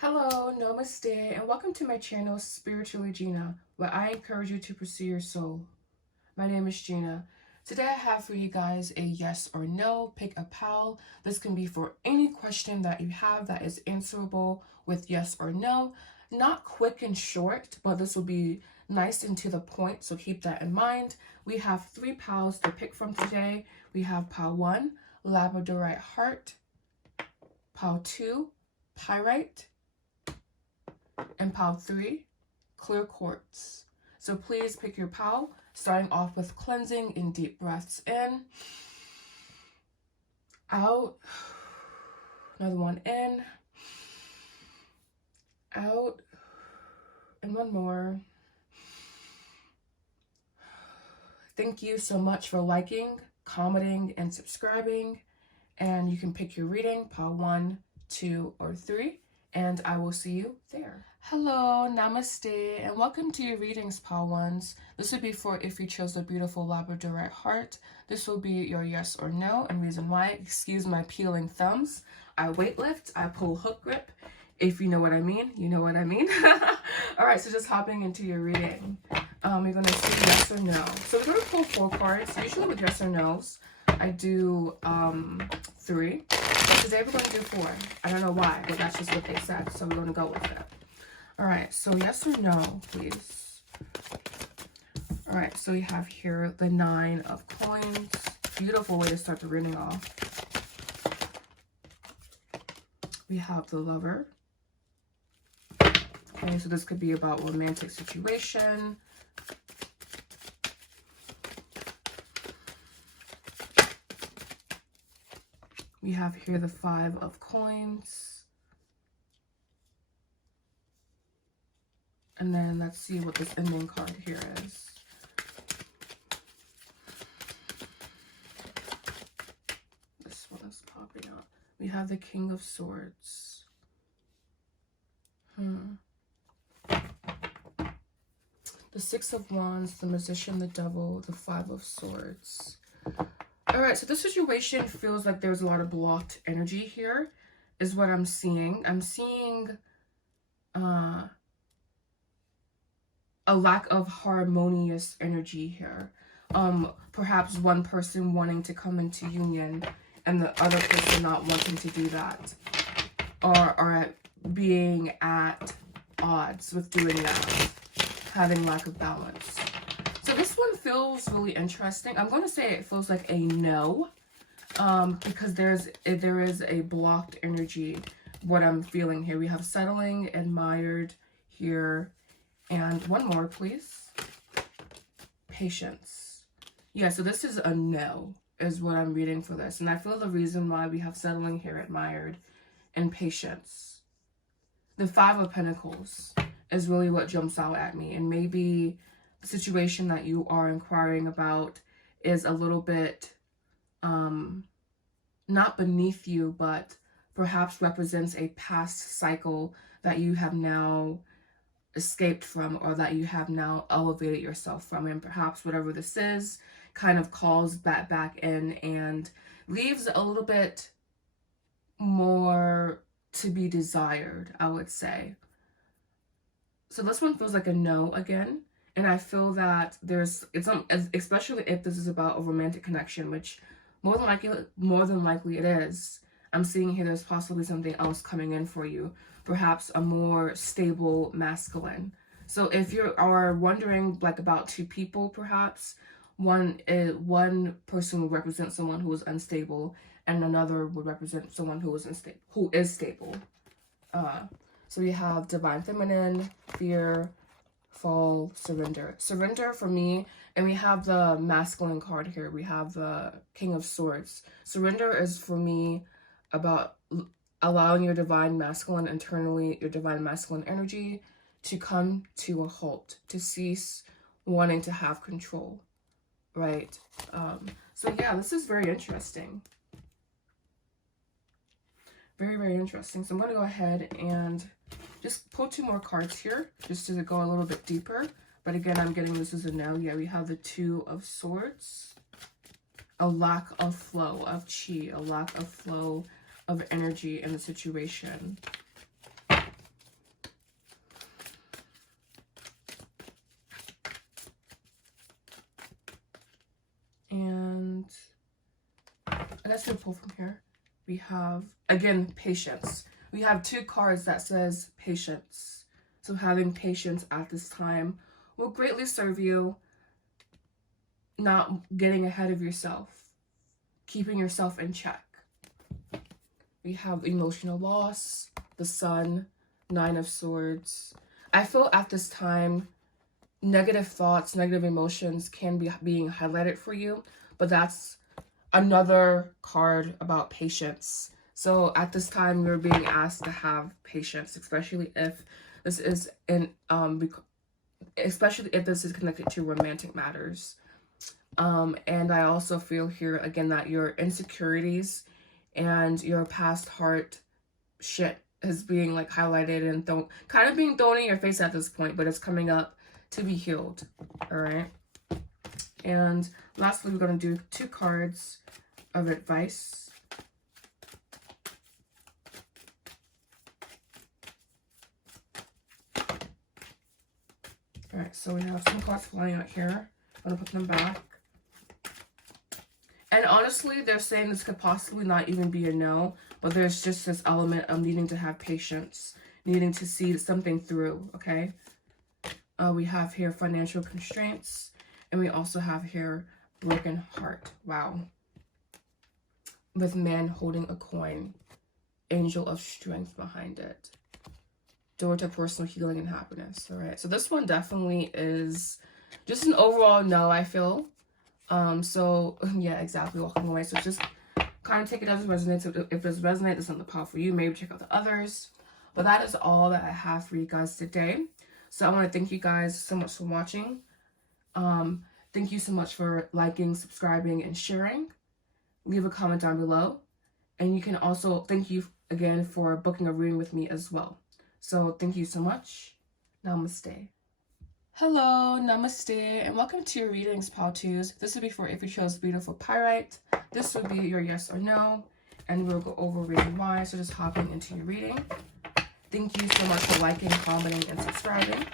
Hello, Namaste, and welcome to my channel, Spiritually Gina, where I encourage you to pursue your soul. My name is Gina. Today I have for you guys a yes or no, pick a pal. This can be for any question that you have that is answerable with yes or no. Not quick and short, but this will be nice and to the point, so keep that in mind. We have 3 pals to pick from today. We have pal 1, Labradorite Heart, pal 2, Pyrite, and pal 3, clear quartz. So please pick your pal, starting off with cleansing in deep breaths in, out, another one in, out, and one more. Thank you so much for liking, commenting, and subscribing. And you can pick your reading, pal 1, 2, or 3. And I will see you there. Hello, Namaste, and welcome to your readings, pal ones. This would be for if you chose the beautiful Labradorite Heart. This will be your yes or no, and reason why, excuse my peeling thumbs. I weightlift, I pull hook grip. If you know what I mean, you know what I mean. All right, so just hopping into your reading. You're gonna say yes or no. So we're gonna pull 4 cards. Usually with yes or no's, I do 3. But today we're gonna do 4. I don't know why, but that's just what they said. So we're gonna go with that. All right, so yes or no, please. All right, so we have here the 9 of coins. Beautiful way to start the reading off. We have the Lover. Okay, so this could be about romantic situation. We have here the 5 of coins. And then let's see what this ending card here is. This one is popping out. We have the King of Swords. The 6 of Wands, the Magician, the Devil, the 5 of Swords. All right, so this situation feels like there's a lot of blocked energy here, is what I'm seeing. I'm seeing a lack of harmonious energy here. Perhaps one person wanting to come into union and the other person not wanting to do that, or being at odds with doing that, having lack of balance. So this one feels really interesting. I'm going to say it feels like a no, because there is a blocked energy, what I'm feeling here. We have settling, admired here, and one more, please. Patience. Yeah, so this is a no, is what I'm reading for this. And I feel the reason why we have settling here, admired, and patience. The 5 of Pentacles is really what jumps out at me. And maybe the situation that you are inquiring about is a little bit, not beneath you, but perhaps represents a past cycle that you have now escaped from, or that you have now elevated yourself from. And perhaps whatever this is kind of calls that back in and leaves a little bit more to be desired, I would say. So this one feels like a no again. And I feel that especially if this is about a romantic connection, which more than likely it is. I'm seeing here there's possibly something else coming in for you, perhaps a more stable masculine. So if you are wondering like about 2 people, perhaps one person would represent someone who is unstable, and another would represent someone who is stable. So we have Divine Feminine, Fear, Fall, Surrender. Surrender for me, and we have the masculine card here. We have the King of Swords. Surrender is for me about allowing your divine masculine internally, your divine masculine energy to come to a halt, to cease wanting to have control, right? So yeah, this is very interesting. Very, very interesting. So I'm going to go ahead and just pull 2 more cards here, just to go a little bit deeper. But again, I'm getting this as a no. Yeah, we have the 2 of Swords. A lack of flow of chi, a lack of flow of energy in the situation. I guess we'll pull from here. We have, again, patience. We have 2 cards that says patience. So having patience at this time will greatly serve you, not getting ahead of yourself, keeping yourself in check. We have emotional loss, the Sun, 9 of Swords. I feel at this time, negative thoughts, negative emotions can be being highlighted for you, but that's another card about patience. So at this time, you're being asked to have patience, especially if this is especially if this is connected to romantic matters. And I also feel here again that your insecurities and your past heart shit is being like highlighted and kind of being thrown in your face at this point, but it's coming up to be healed. All right. And lastly, we're going to do 2 cards of advice. All right, so we have some cards flying out here. I'm going to put them back. And honestly, they're saying this could possibly not even be a no, but there's just this element of needing to have patience, needing to see something through, okay? We have here financial constraints, and we also have here broken heart. Wow. With man holding a coin, angel of strength behind it. Door to personal healing and happiness. All right, so this one definitely is just an overall no, I feel. So yeah, exactly, walking away. So just kind of take it as it resonates. If it does resonate, this is something powerful for you. Maybe check out the others. But that is all that I have for you guys today. So I want to thank you guys so much for watching. Thank you so much for liking, subscribing, and sharing. Leave a comment down below. And you can also, thank you again for booking a reading with me as well. So thank you so much. Namaste. Hello, namaste, and welcome to your readings, Pal Twos. This would be for if you chose beautiful pyrite. This would be your yes or no, and we'll go over reason why. So just hopping into your reading. Thank you so much for liking, commenting, and subscribing.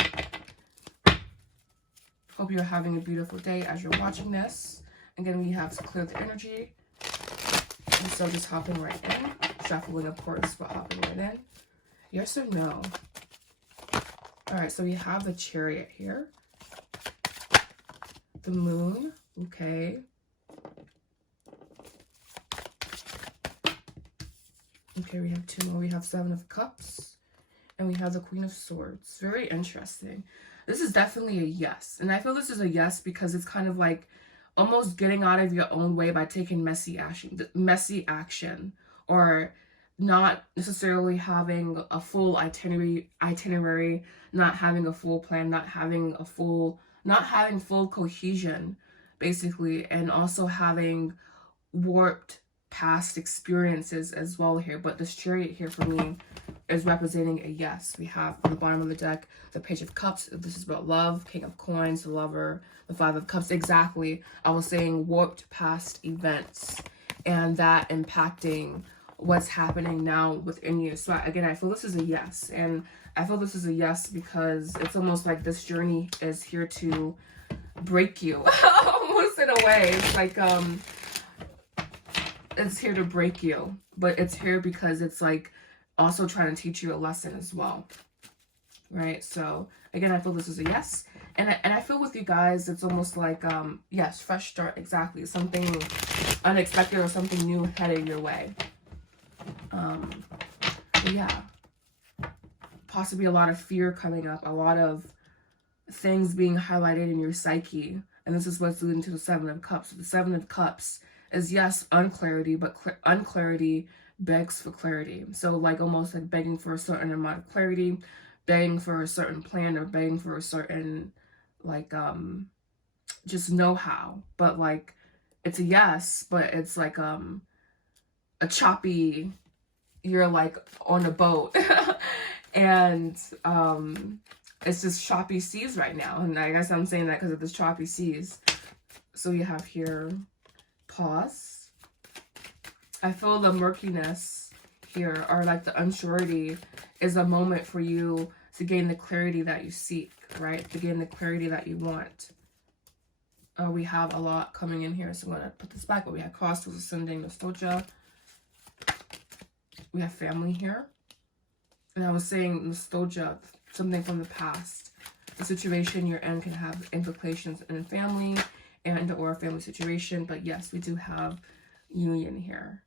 Hope you're having a beautiful day as you're watching this. Again, we have to clear the energy. And so just hopping right in. Shuffling, of course, but hopping right in. Yes or no? All right, so we have the Chariot here. The Moon, okay. Okay, we have 2 more. We have 7 of Cups. And we have the Queen of Swords. Very interesting. This is definitely a yes. And I feel this is a yes because it's kind of like almost getting out of your own way by taking messy action, or not necessarily having a full itinerary, not having a full plan, not having full cohesion, basically, and also having warped past experiences as well here. But this Chariot here for me is representing a yes. We have on the bottom of the deck the Page of Cups. This is about love, King of Coins, the Lover, the 5 of Cups. Exactly, I was saying warped past events and that impacting what's happening now within you. So again, I feel this is a yes, and I feel this is a yes because it's almost like this journey is here to break you almost in a way. It's like it's here to break you, but it's here because it's like also trying to teach you a lesson as well, right? So again, I feel this is a yes, and I feel with you guys it's almost like yes, fresh start. Exactly, something unexpected or something new heading your way. Yeah, possibly a lot of fear coming up, a lot of things being highlighted in your psyche, and this is what's leading to the 7 of Cups. So the 7 of Cups is yes, unclarity, but unclarity begs for clarity. So like almost like begging for a certain amount of clarity, begging for a certain plan, or begging for a certain like just know-how. But like it's a yes, but it's like a choppy, you're like on a boat and it's just choppy seas right now, and I guess I'm saying that because of this choppy seas. So you have here pause. I feel the murkiness here, or like the unsurety, is a moment for you to gain the clarity that you seek, right? To gain the clarity that you want. We have a lot coming in here, so I'm going to put this back. But we have crossroads, ascending, nostalgia. We have family here. And I was saying nostalgia, something from the past. The situation you're in can have implications in family and or a family situation. But yes, we do have union here.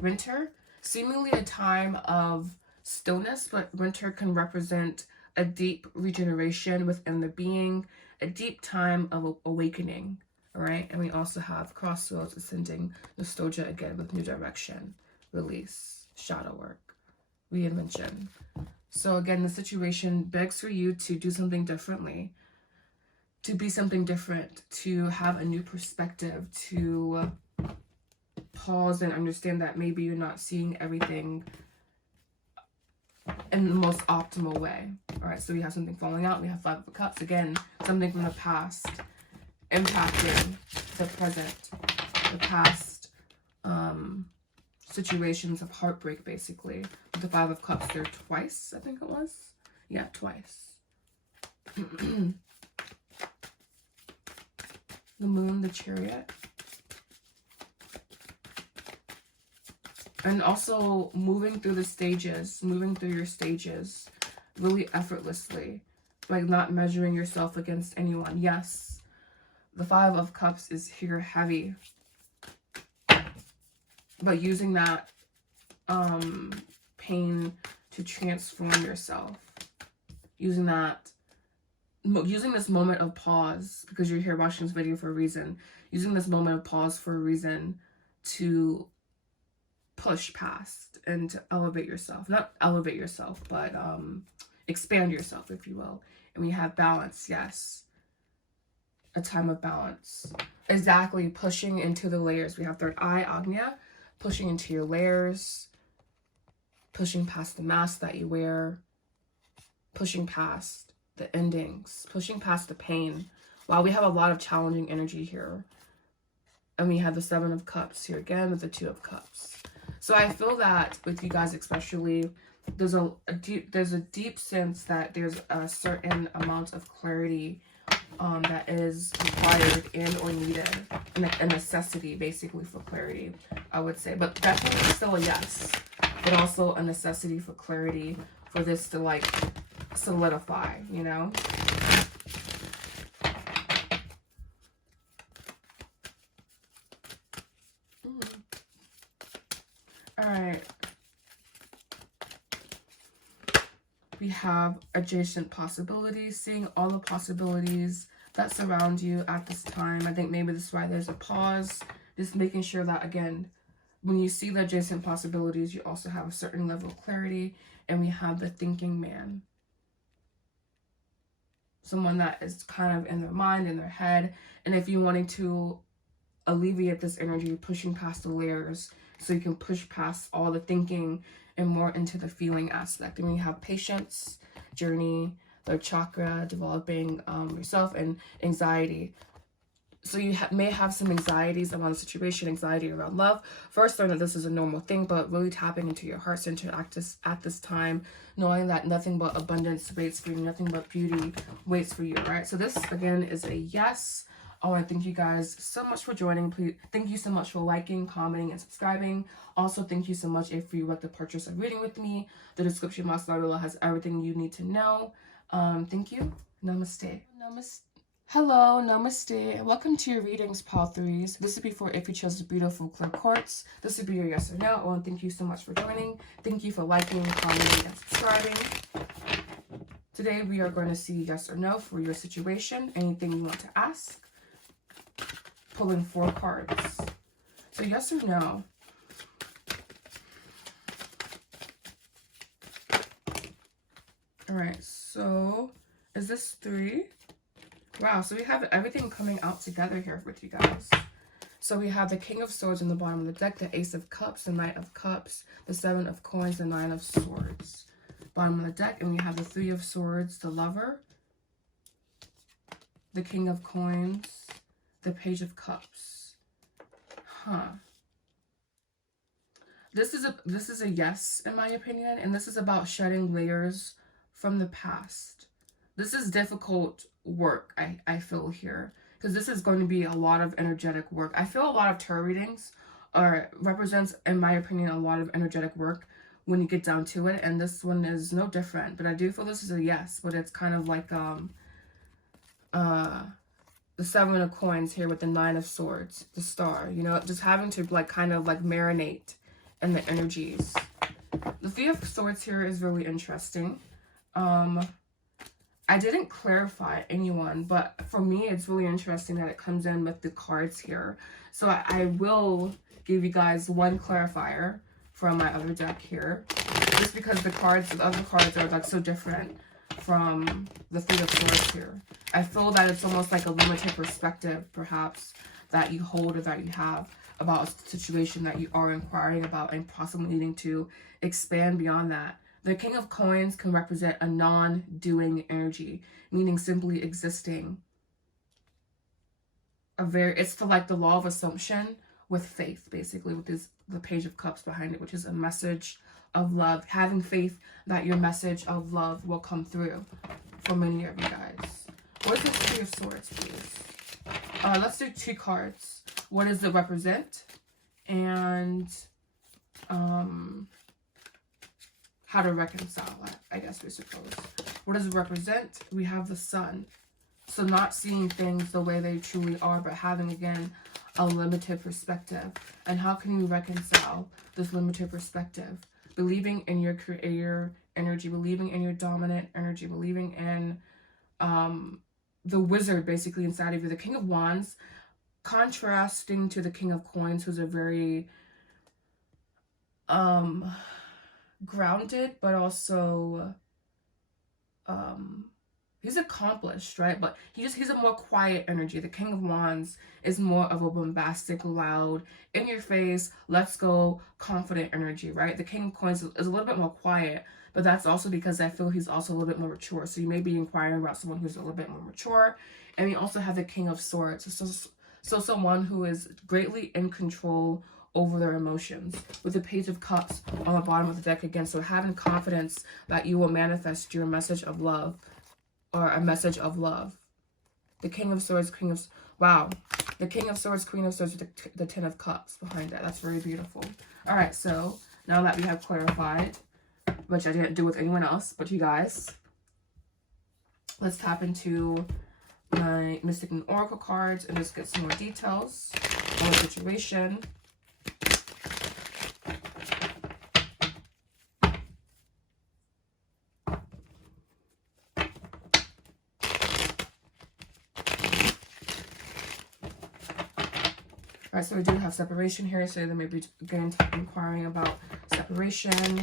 Winter, seemingly a time of stillness, but winter can represent a deep regeneration within the being, a deep time of awakening, all right? And we also have crossroads, ascending, nostalgia again with new direction, release, shadow work, reinvention. So again, the situation begs for you to do something differently, to be something different, to have a new perspective, to pause and understand that maybe you're not seeing everything in the most optimal way. All right, so we have something falling out. We have Five of Cups. Again, something from the past impacting the present, the past situations of heartbreak, basically. With the Five of Cups there twice, I think it was. Yeah, twice. The Moon, the Chariot. And also moving through the stages, moving through your stages really effortlessly. Like not measuring yourself against anyone. Yes, the Five of Cups is here heavy. But using that pain to transform yourself. Using this moment of pause, because you're here watching this video for a reason. Using this moment of pause for a reason to push past and to elevate yourself. Not elevate yourself, but expand yourself, if you will. And we have balance, yes. A time of balance. Exactly, pushing into the layers. We have third eye, Agnya, pushing into your layers, pushing past the mask that you wear, pushing past the endings, pushing past the pain. Wow, we have a lot of challenging energy here. And we have the Seven of Cups here again with the Two of Cups. So I feel that with you guys especially, there's a deep sense that there's a certain amount of clarity that is required and or needed, a necessity basically for clarity, I would say. But definitely still a yes, but also a necessity for clarity for this to like solidify, you know? All right. We have adjacent possibilities, seeing all the possibilities that surround you at this time. I think maybe this is why there's a pause. Just making sure that, again, when you see the adjacent possibilities, you also have a certain level of clarity. And we have the thinking man. Someone that is kind of in their mind, in their head. And if you're wanting to alleviate this energy, pushing past the layers, so you can push past all the thinking and more into the feeling aspect. And we have patience, journey, the chakra, developing yourself, and anxiety. So you may have some anxieties around the situation, anxiety around love. First, learn that this is a normal thing, but really tapping into your heart center at this time, knowing that nothing but abundance waits for you, nothing but beauty waits for you, right? So this, again, is a yes. I want to thank you guys so much for joining. Please, thank you so much for liking, commenting, and subscribing. Also, thank you so much if you would like to purchase a reading with me. The description box below has everything you need to know. Thank you. Namaste. Namaste. Hello, namaste. Welcome to your readings, Pile 3s. This would be for if you chose the beautiful clear quartz. This would be your yes or no. I want to thank you so much for joining. Thank you for liking, commenting, and subscribing. Today, we are going to see yes or no for your situation. Anything you want to ask. Pulling 4 cards. So yes or no. All right, so is this 3? Wow, so we have everything coming out together here with you guys. So we have the King of Swords in the bottom of the deck, the Ace of Cups, the Knight of Cups, the 7 of Coins, the 9 of Swords. Bottom of the deck, and we have the 3 of Swords, the Lover, the King of Coins, the Page of Cups. This is a yes, in my opinion, and this is about shedding layers from the past. This is difficult work, I feel here, because this is going to be a lot of energetic work. I feel a lot of tarot readings represents, in my opinion, a lot of energetic work when you get down to it, and this one is no different. But I do feel this is a yes, but it's kind of like the 7 of coins here with the 9 of swords, the star, you know, just having to like kind of like marinate in the energies. The 3 of swords here is really interesting. I didn't clarify anyone, but for me, it's really interesting that it comes in with the cards here. So I will give you guys one clarifier from my other deck here, just because the other cards are like so different from the 3 of swords here. I feel that it's almost like a limited perspective, perhaps, that you hold or that you have about a situation that you are inquiring about and possibly needing to expand beyond that. The King of Coins can represent a non-doing energy, meaning simply existing. It's like the law of assumption with faith, basically, with the Page of Cups behind it, which is a message of love. Having faith that your message of love will come through for many of you guys. What is the 3 of Swords, please? Let's do 2 cards. What does it represent? And how to reconcile it, I guess we suppose. What does it represent? We have the Sun. So not seeing things the way they truly are, but having, again, a limited perspective. And how can you reconcile this limited perspective? Believing in your creator energy, believing in your dominant energy, believing in the wizard basically inside of you. The King of Wands, contrasting to the King of Coins, who's a very grounded, but also he's accomplished, right? But he's a more quiet energy. The King of Wands is more of a bombastic, loud, in your face, let's go, confident energy, right? The King of Coins is a little bit more quiet, but that's also because I feel he's also a little bit more mature. So you may be inquiring about someone who's a little bit more mature. And you also have the King of Swords. So someone who is greatly in control over their emotions, with the Page of Cups on the bottom of the deck again. So having confidence that you will manifest your message of love, or a message of love. The King of Swords, wow. The King of Swords, Queen of Swords, with the 10 of Cups behind it. That's very beautiful. All right, so now that we have clarified, which I didn't do with anyone else but you guys, let's tap into my Mystic and Oracle cards and just get some more details on the situation. All right, so we do have separation here, so they may be again inquiring about separation.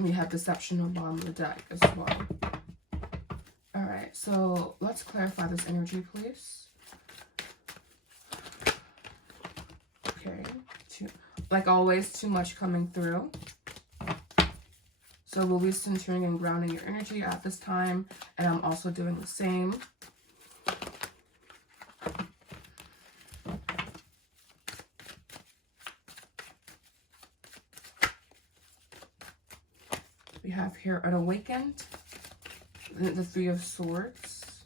We have deception on the bottom of the deck as well. All right, so let's clarify this energy, please. Okay, like always, too much coming through. So we'll be centering and grounding your energy at this time, and I'm also doing the same. We have here an awakened, the 3 of Swords,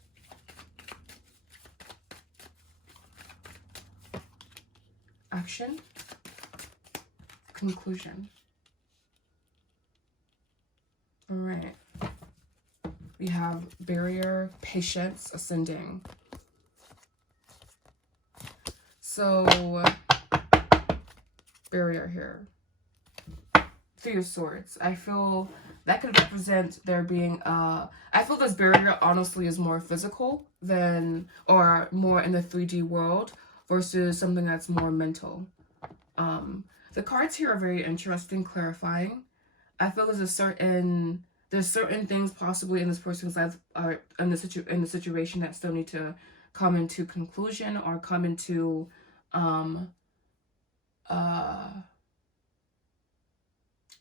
action, conclusion. All right. We have barrier, patience, ascending. So, barrier here. 3 of Swords. I feel that could represent there being I feel this barrier honestly is more physical than, or more in the 3D world versus something that's more mental. The cards here are very interesting, clarifying. I feel there's certain things possibly in this person's life or in the situation that still need to come into conclusion or come into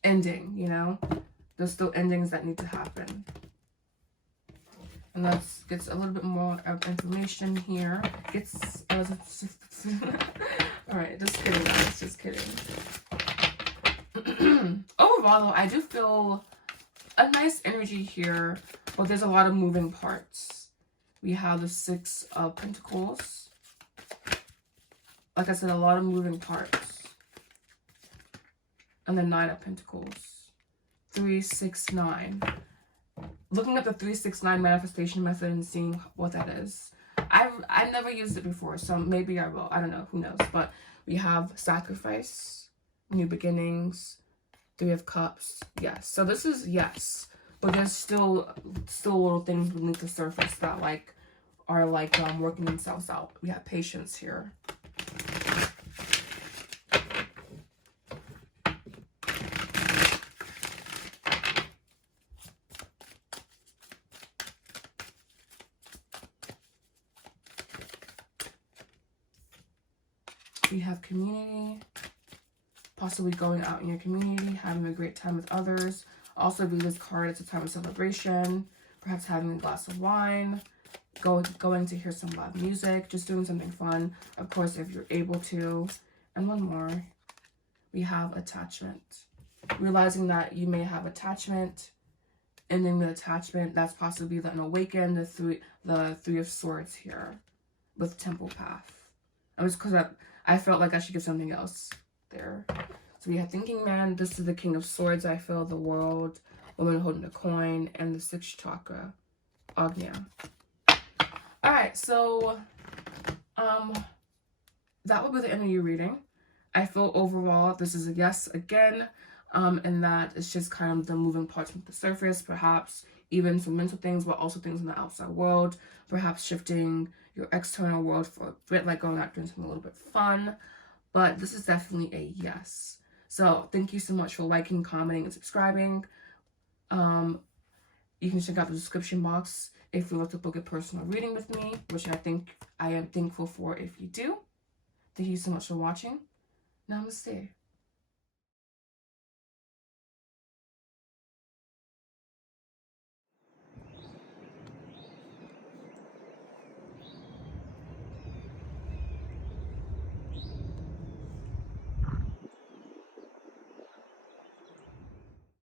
ending, you know? There's still endings that need to happen. And let's get a little bit more of information here. All right, just kidding, guys, just kidding. Overall, though, I do feel a nice energy here, but there's a lot of moving parts. We have the 6 of Pentacles. Like I said, a lot of moving parts. And the 9 of Pentacles. 3, 6, 9. Looking at the 3, 6, 9 manifestation method and seeing what that is. I've never used it before, so maybe I will. I don't know. Who knows? But we have sacrifice, new beginnings, 3 of Cups. Yes. So this is yes. But there's still little things beneath the surface that are working themselves out. We have patience here. We have community, possibly going out in your community, having a great time with others. Also, read this card, it's a time of celebration, perhaps having a glass of wine, going to hear some loud music, just doing something fun, of course, if you're able to. And one more, we have attachment. Realizing that you may have attachment, ending the attachment, that's possibly an awaken, the three of Swords here with Temple Path. Because I felt like I should give something else there. So we have Thinking Man. This is the King of Swords. I feel the World, Woman holding a coin, and the 6th chakra, Agnya. All right, so that will be the end of your reading. I feel overall this is a yes again, and that it's just kind of the moving parts with the surface, perhaps even some mental things, but also things in the outside world, perhaps shifting your external world for a bit, like going out doing something a little bit fun. But this is definitely a yes. So thank you so much for liking, commenting, and subscribing. You can check out the description box if you want to book a personal reading with me, which I am thankful for if you do. Thank you so much for watching. Namaste.